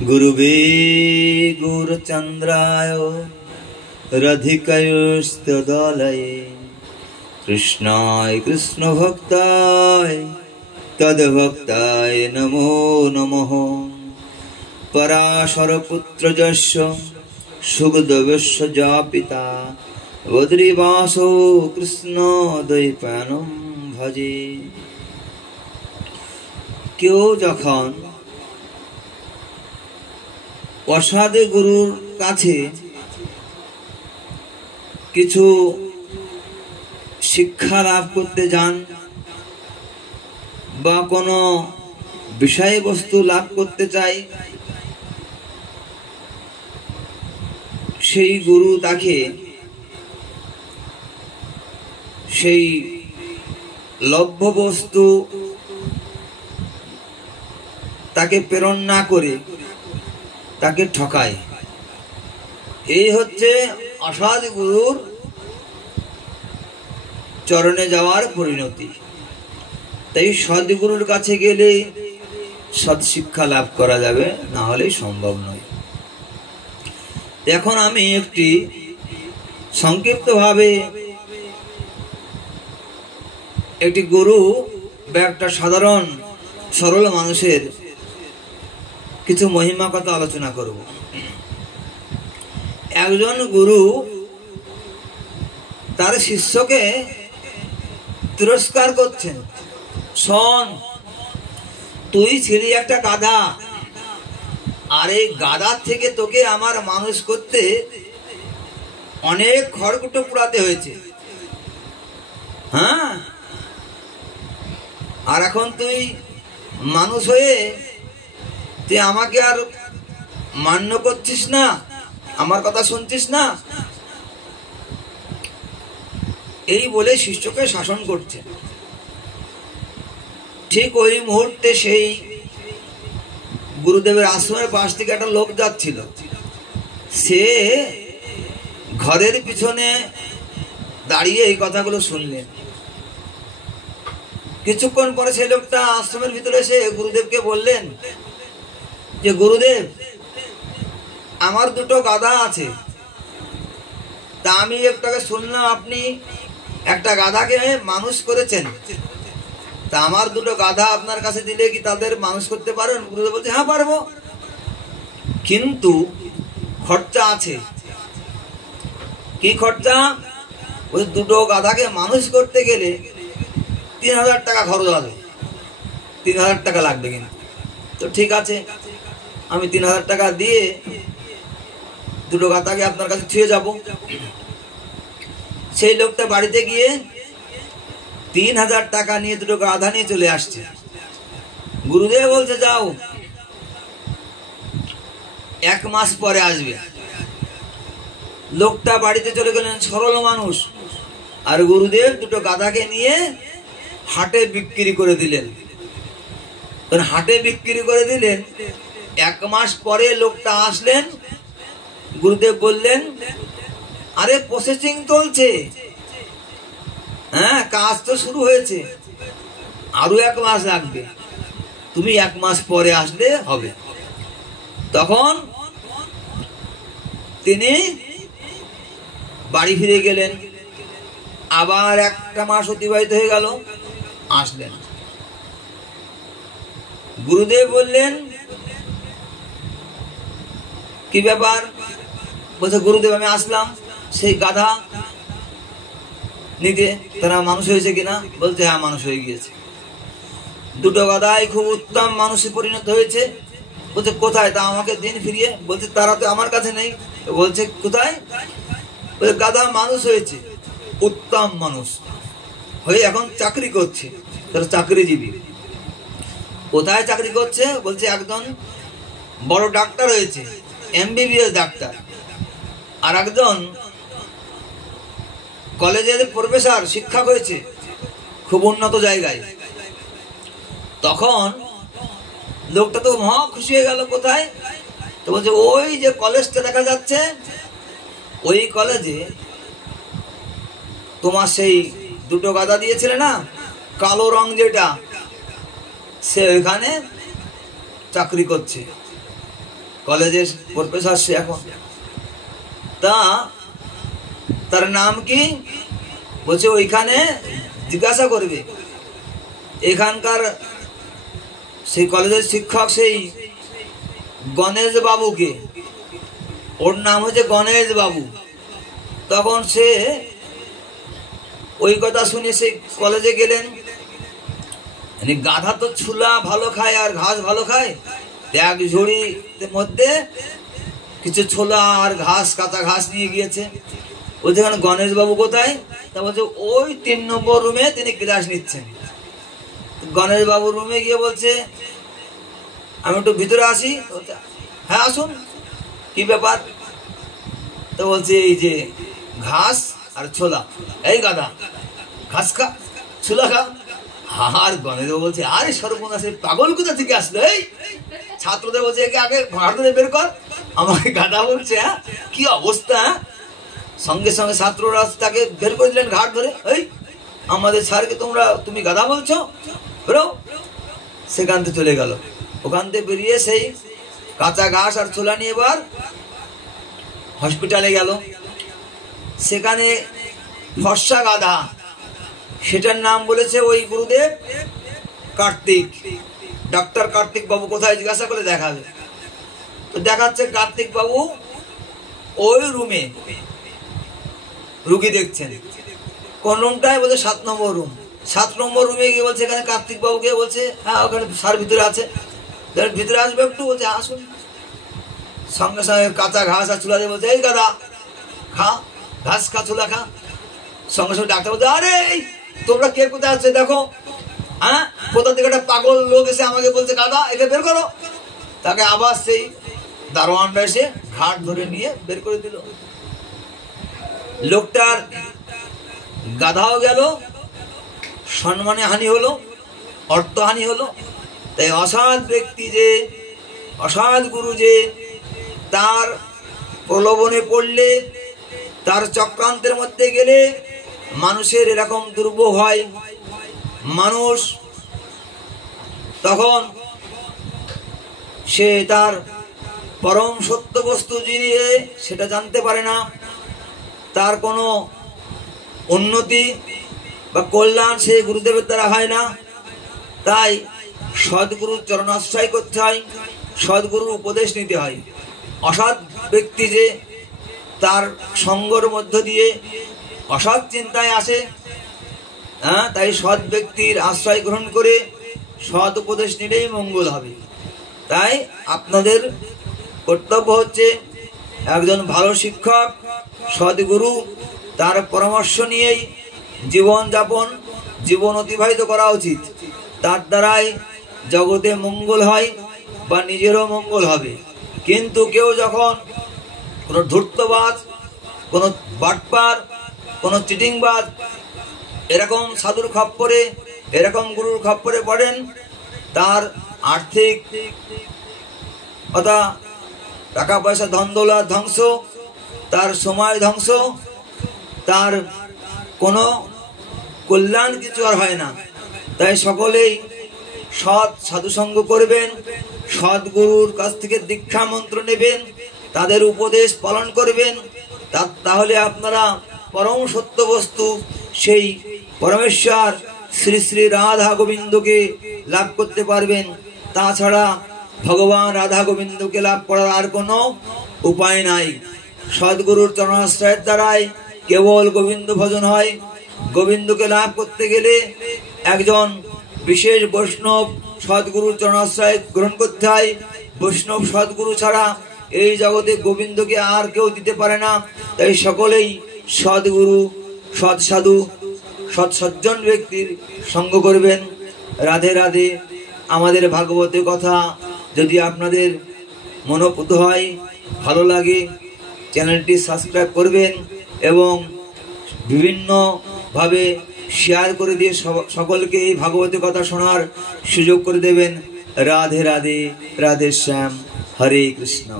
गुरुवे गुरुचन्द्राय रधिकयोस्तदलये कृष्णाय कृष्णभक्ताय तद्भक्ताय नमो नमः। पराशरपुत्रजस्य सुखदेवस्य पिता बद्रीवासो कृष्णद्वैपायनं भजे। কেউ যখন অসাধু গুরুর কাছে কিছু শিক্ষা লাভ করতে যান বা কোনো বিষয়বস্তু লাভ করতে চায়, সেই গুরু তাকে সেই লভ্য বস্তু তাকে প্রেরণ না করে তাকে ঠকায়। এই হচ্ছে অসাধু গুরুর চরণে যাওয়ার পরিণতি। তাই সদ্গুরুর কাছে গেলে সৎ শিক্ষা লাভ করা যাবে, না হলে সম্ভব নয়। এখন আমি একটি সংক্ষিপ্তভাবে একটি গুরু বা একটা সাধারণ সরল মানুষের কিছু মহিমা কথা আলোচনা করব। একজন গুরু তার শিষ্যকে তিরস্কার করছেন, শোন, তুই ছিলি একটা গাধা, আর এই গাধার থেকে তোকে আমার মানুষ করতে অনেক খড়কুটো পুড়াতে হয়েছে। হ্যাঁ, আর এখন তুই মানুষ হয়ে তুই আমাকে আর মান্য করছিস না, আমার কথা শুনছিস না, এই বলে শিষ্যকে শাসন করছে। ঠিক ওই মুহূর্তে সেই গুরুদেবের আশ্রমের পাশ থেকে একটা লোক যাচ্ছিল। সে ঘরের পিছনে দাঁড়িয়ে এই কথাগুলো শুনলেন। কিছুক্ষণ পরে সেই লোকটা আশ্রমের ভিতরে এসে গুরুদেবকে বললেন যে, গুরুদেব, আমার দুটো গাধা আছে, তা আমি একটাকে শুনলাম আপনি একটা গাধাকে মানুষ করেছেন, তা আমার দুটো গাধা আপনার কাছে দিলে কি তাদের মানুষ করতে পারেন? গুরুদেব বলছে, হ্যাঁ পারবো, কিন্তু খরচা আছে। কি খরচা? ওই দুটো গাধাকে মানুষ করতে গেলে 3000 টাকা খরচ হবে, 3000 টাকা লাগবে। কিন্তু তো ঠিক আছে, আমি 3000 টাকা দিয়ে দুটো গাধাকে আপনার কাছে ছুঁয়ে যাব। সেই লোকটা বাড়িতে গিয়ে 3000 টাকা নিয়ে দুটো গাধা নিয়ে চলে আসছে। গুরুদেব বলছে, যাও, 1 মাস পরে আসবে। লোকটা বাড়িতে চলে গেলেন, সরল মানুষ। আর গুরুদেব দুটো গাধাকে নিয়ে হাটে বিক্রি করে দিলেন। হাটে বিক্রি করে দিলেন। 1 মাস পরে লোকটা আসলেন। গুরুদেব বললেন, আরে প্রসেসিং চলছে, হ্যাঁ, কাজ তো শুরু হয়েছে, আরো 1 মাস লাগবে, তুমি 1 মাস পরে আসলে হবে। তখন তিনি বাড়ি ফিরে গেলেন। আবার 1 মাস অতিবাহিত হয়ে গেল, আসলেন। গুরুদেব বললেন, কি ব্যাপার? বলছে, গুরুদেব, আমি আসলাম সেই গাধা নিতে, তারা মানুষ হয়েছে কিনা? বলছে, হ্যাঁ, মানুষ হয়ে গিয়েছে। দুটো গাধাই খুব উত্তম মানুষে পরিণত হয়েছে। বলছে, কোথায়? তা আমাকে দিন ফিরিয়ে। বলছে, তারা তো আমার কাছে নেই। বলছে, কোথায়? বলছে, গাধা মানুষ হয়েছে, উত্তম মানুষ হয়ে এখন চাকরি করছে, তারা চাকরিজীবী। কোথায় চাকরি করছে? বলছে, একজন বড় ডাক্তার হয়েছে, MBBS ডাক্তার, আর একজন কলেজের প্রফেসর, শিক্ষক হয়েছে, খুব উন্নত জায়গায়। তখন লোকটা তো মহা খুশি হয়ে গেল। কোথায়? তো বলছে, ওই যে কলেজটা দেখা যাচ্ছে, ওই কলেজে তোমার সেই দুটো গাধা দিয়েছিলে না, কালো রং যেটা, সে ওইখানে চাকরি করছে। কলেজের প্রফেসর সে এখন। তা তার নাম কি বলছে, ওইখানে জিজ্ঞাসা করবে। এখানকার সেই কলেজের শিক্ষক সেই গণেশ বাবুকে, ওর নাম হচ্ছে গণেশ বাবু। তখন সে ওই কথা শুনে সেই কলেজে গেলেন। গাধা তো ছুলা ভালো খায় আর ঘাস ভালো খায়, এক ঝুড়ির মধ্যে কিছু ছোলা আর ঘাস, কাঁচা ঘাস নিয়ে গিয়েছে। বলছে এখানে গণেশ বাবু কোথায়? তা বলছে ওই 3 নম্বর রুমে তিনি ক্লাস নিচ্ছেন। গণেশ বাবুর রুমে গিয়ে বলছে আমি একটু ভিতরে আসি। হ্যাঁ আসুন, কি ব্যাপার? তো বলছে এই যে ঘাস আর ছোলা, এই গাধা ঘাস খা ছোলা খা। আর গণেশ বাবু বলছে আরে সর্বনাশ, পাগল কোথা থেকে আসলো? এই ছাত্রদের বলছে একে আগে ঘাট ধরে বের কর। আমাকে গাধা বলছে, হ্যাঁ কি অবস্থা। সঙ্গে সঙ্গে ছাত্ররা তাকে বের করে দিলেন ঘাট ধরে। এই আমাদের স্যারকে তুমি গাধা বলছো, বেরো। সেখান থেকে চলে গেল। ওখান থেকে বেরিয়ে সেই কাঁচা ঘাস আর ছোলা নিয়ে এবার হসপিটালে গেল। সেখানে ফর্সা গাধা, সেটার নাম বলেছে ওই গুরুদেব কার্তিক। ডক্টর কার্তিক বাবু কোথায় জিজ্ঞাসা করে দেখাবে। তো দেখাচ্ছে কার্তিক বাবু ওই রুমে রুগী দেখছেন। কোন রুমটায়? বলছে 7 নম্বর রুম। 7 নম্বর রুমে গিয়ে বলছে এখানে কার্তিক বাবুকে। বলছে হ্যাঁ ওখানে স্যার ভিতরে আছে। ভিতরে আসবে একটু। বলছে আসুন। সঙ্গে সঙ্গে কাঁচা ঘাস আর চুলা দিয়ে বলছে এই গাধা খা, ঘাস খা, চুলা খা। সঙ্গে সঙ্গে ডাক্তার বলছে আরে তোমরা কে কোথায় আছে দেখো। হ্যাঁ কোথা থেকে একটা পাগল লোক এসে আমাকে বলছে গাধা, একে বের করো। তাকে আবার সেই দারোয়ানরা এসে ঘাট ধরে নিয়ে বের করে দিল। লোকটার গাধাও গেল, সম্মানে হানি হলো, অর্থহানি হলো। তাই অসৎ ব্যক্তি যে, অসৎ গুরু যে, তার প্রলোভনে পড়লে, তার চক্রান্তের মধ্যে গেলে মানুষের এরকম দুর্ভোগ হয়। মানুষ তখন সে তার পরম সত্য বস্তু যিনি সেটা জানতে পারে না। তার কোনো উন্নতি বা কল্যাণ সেই গুরুদেবের দ্বারা হয় না। তাই সদ্গুরুর চরণাশ্রয় করতে হয়, সদ্গুরুর উপদেশ নিতে হয়। অসৎ ব্যক্তি যে তার সঙ্গর মধ্য দিয়ে অসৎ চিন্তায় আসে, হ্যাঁ তাই সৎ ব্যক্তির আশ্রয় গ্রহণ করে সৎ উপদেশ নিলেই মঙ্গল হবে। তাই আপনাদের কর্তব্য হচ্ছে একজন ভালো শিক্ষক, সদ্গুরু, তার পরামর্শ নিয়েই জীবন অতিবাহিত করা উচিত। তার দ্বারাই জগতে মঙ্গল হয় বা নিজেরও মঙ্গল হবে। কিন্তু কেউ যখন কোনো ধূর্তবাদ, কোনো বাটপার, কোনো চিটিংবাদ এরকম সাধুর খপ্পরে, এরকম গুরুর খপ্পরে পড়েন, তার আর্থিক টাকা পয়সা ধন দৌলত ধ্বংস, তার সময় ধ্বংস, তার কোনো কল্যাণ কিছু আর হয় না। তাই সকলেই সৎ সাধুসঙ্গ করবেন, সৎ গুরুর কাছ থেকে দীক্ষা মন্ত্র নেবেন, তাদের উপদেশ পালন করবেন। তাহলে আপনারা পরম সত্য বস্তু সেই পরমেশ্বর শ্রী শ্রী রাধা গোবিন্দকে লাভ করতে পারবেন। তাছাড়া ভগবান রাধা গোবিন্দকে লাভ করার আর কোনো উপায় নাই। সদ্গুরুর চরণাশ্রয়ের দ্বারাই কেবল গোবিন্দ ভজন হয়। গোবিন্দকে লাভ করতে গেলে একজন বিশেষ বৈষ্ণব সদ্গুরুর চরণাশ্রয় গ্রহণ করতে হয়। বৈষ্ণব সদ্গুরু ছাড়া এই জগতে গোবিন্দকে আর কেউ দিতে পারে না। তাই সকলেই সদ্গুরু, সৎ সাধু, সৎ সজ্জন ব্যক্তির সঙ্গ করবেন। রাধে রাধে। আমাদের ভাগবতের কথা যদি আপনাদের মনোপুত হয়, ভালো লাগে, চ্যানেলটি সাবস্ক্রাইব করবেন এবং বিভিন্নভাবে শেয়ার করে দিয়ে সকলকে এই ভাগবতের কথা শোনার সুযোগ করে দেবেন। রাধে রাধে। রাধে শ্যাম। হরে কৃষ্ণ।